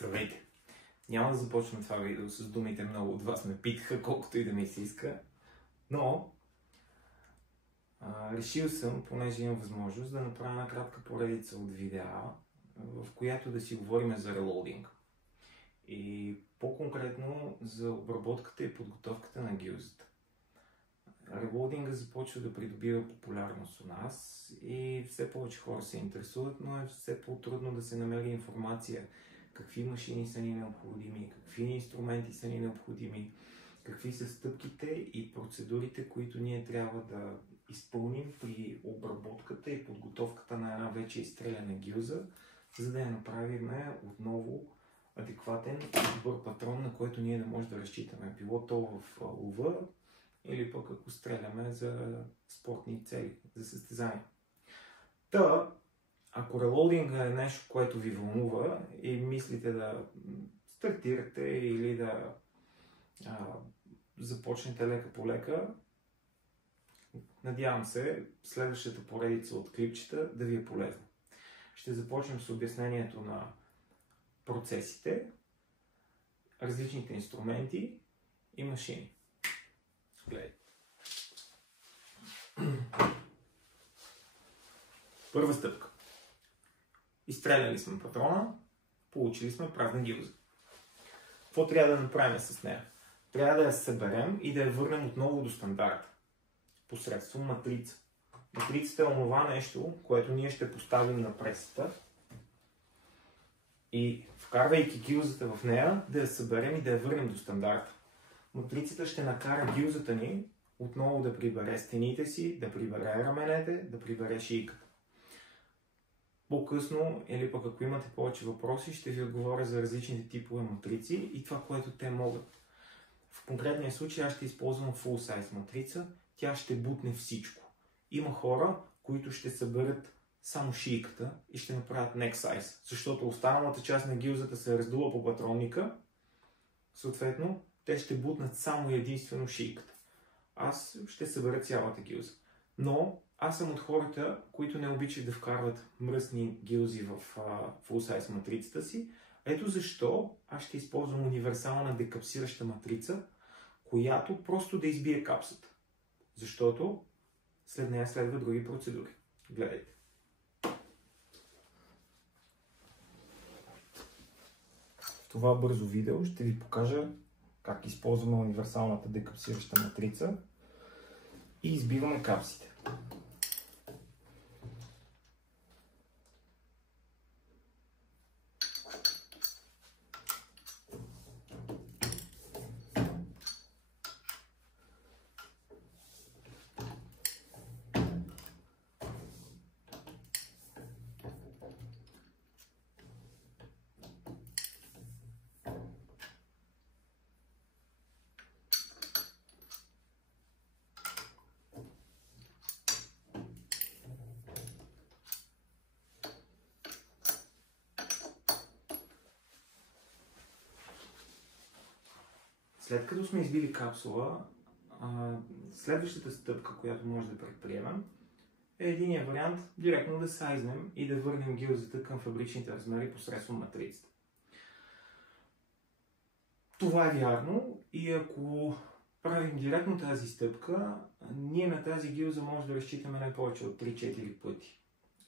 Здравейте! Няма да започвам това видео с думите много от вас ме питаха, колкото и да ми се иска, но решил съм, понеже имам възможност, да направя една кратка поредица от видеа, в която да си говорим за релоудинг. И по-конкретно за обработката и подготовката на гилзата. Релоудинга започва да придобива популярност у нас и все повече хора се интересуват, но е все по-трудно да се намери информация какви машини са ни необходими, какви инструменти са ни необходими, какви са стъпките и процедурите, които ние трябва да изпълним при обработката и подготовката на една вече изстреляна гилза, за да я направим отново адекватен и добър патрон, на който ние да може да разчитаме. Било то в лова или пък ако стреляме за спортни цели, за състезания. Ако релоудинга е нещо, което ви вълнува и мислите да стартирате или да започнете лека по лека, надявам се следващата поредица от клипчета да ви е полезна. Ще започнем с обяснението на процесите, различните инструменти и машини. Гледайте. Първа стъпка. Изстреляли сме патрона, получили сме празна гилза. Какво трябва да направим с нея? Трябва да я съберем и да я върнем отново до стандарта. Посредством матрица. Матрицата е онова нещо, което ние ще поставим на пресата и вкарвайки гилзата в нея, да я съберем и да я върнем до стандарта. Матрицата ще накара гилзата ни отново да прибере стените си, да прибере раменете, да прибере шийката. По-късно, или пък ако имате повече въпроси, ще ви отговоря за различните типове матрици и това, което те могат. В конкретния случай аз ще използвам full size матрица, тя ще бутне всичко. Има хора, които ще съберат само шийката и ще направят neck size, защото останалата част на гилзата се раздува по патронника, съответно те ще бутнат само и единствено шийката. Аз ще събера цялата гилза. Но аз съм от хората, които не обичат да вкарват мръсни гилзи в full size матрицата си. Ето защо аз ще използвам универсална декапсираща матрица, която просто да избие капсата. Защото след нея следва други процедури. Гледайте. В това бързо видео ще ви покажа как използваме универсалната декапсираща матрица и избиваме капсите. След като сме избили капсула, следващата стъпка, която може да предприемем, е единия вариант директно да сайзнем и да върнем гилзата към фабричните размери посредством матрицата. Това е вярно и ако правим директно тази стъпка, ние на тази гилза може да разчитаме не повече от 3-4 пъти.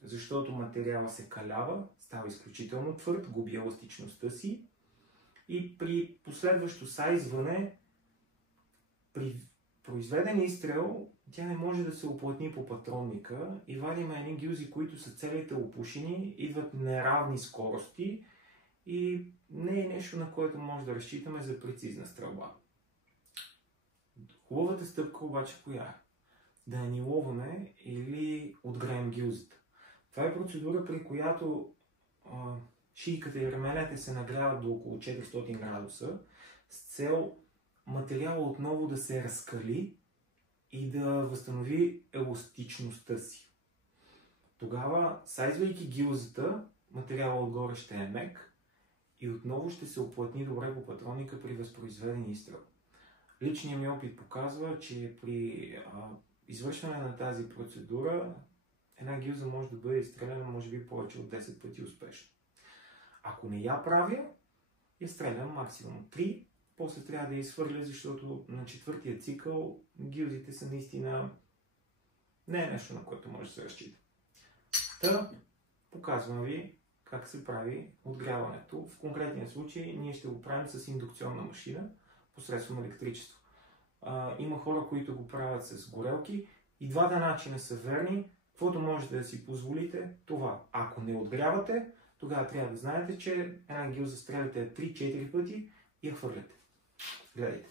Защото материала се калява, става изключително твърд, губи еластичността си. И при последващо сайзване, при произведен изстрел, тя не може да се уплътни по патронника и вадим едни гилзи, които са целите опушени, идват неравни скорости и не е нещо, на което може да разчитаме за прецизна стрелба. Хубавата стъпка обаче коя е? Да аниловаме или отгреем гилзата. Това е процедура, при която шийката и раменете се нагряват до около 400 градуса с цел материала отново да се разкали и да възстанови еластичността си. Тогава, сайзвайки гилзата, материалът отгоре ще е мек и отново ще се уплътни добре по патроника при възпроизведен изстрел. Личният ми опит показва, че при извършване на тази процедура една гилза може да бъде изстреляна може би повече от 10 пъти успешно. Ако не я правя, я стрелям максимум 3, после трябва да я изхвърля, защото на 4-тия цикъл гилзите са наистина не е нещо, на което може да се разчита. Та, показвам ви как се прави отгряването. В конкретния случай ние ще го правим с индукционна машина посредством електричество. Има хора, които го правят с горелки и двата начина са верни. Каквото можете да си позволите, това. Ако не отгрявате, тогава трябва да знаете, че една гилза стреляте 3-4 пъти и я хвърляте. Гледайте.